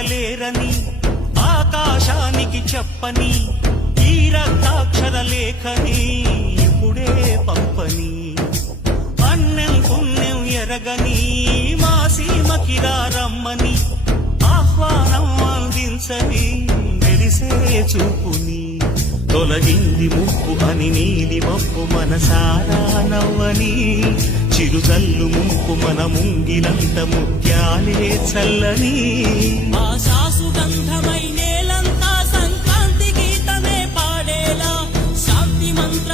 ఆగలేరని ఆకాశానికి చెప్పని ఈ రక్తాక్షర లేఖని ఇప్పుడే పంపని అన్నం పుణ్యం ఎరగని మా సీమకిరా రమ్మని ఆహ్వానం అందించని మెరిసే చూపుని తొలగింది ముప్పు అని నీలి మప్పు మనసారా నవ్వని చిరుజల్లు ముంపు మన ముంగిలంత ముత్యాలే చల్లని ఆశాసుగంధమై నేలంతా సంక్రాంతి గీతమే పాడేలా శాంతి మంత్ర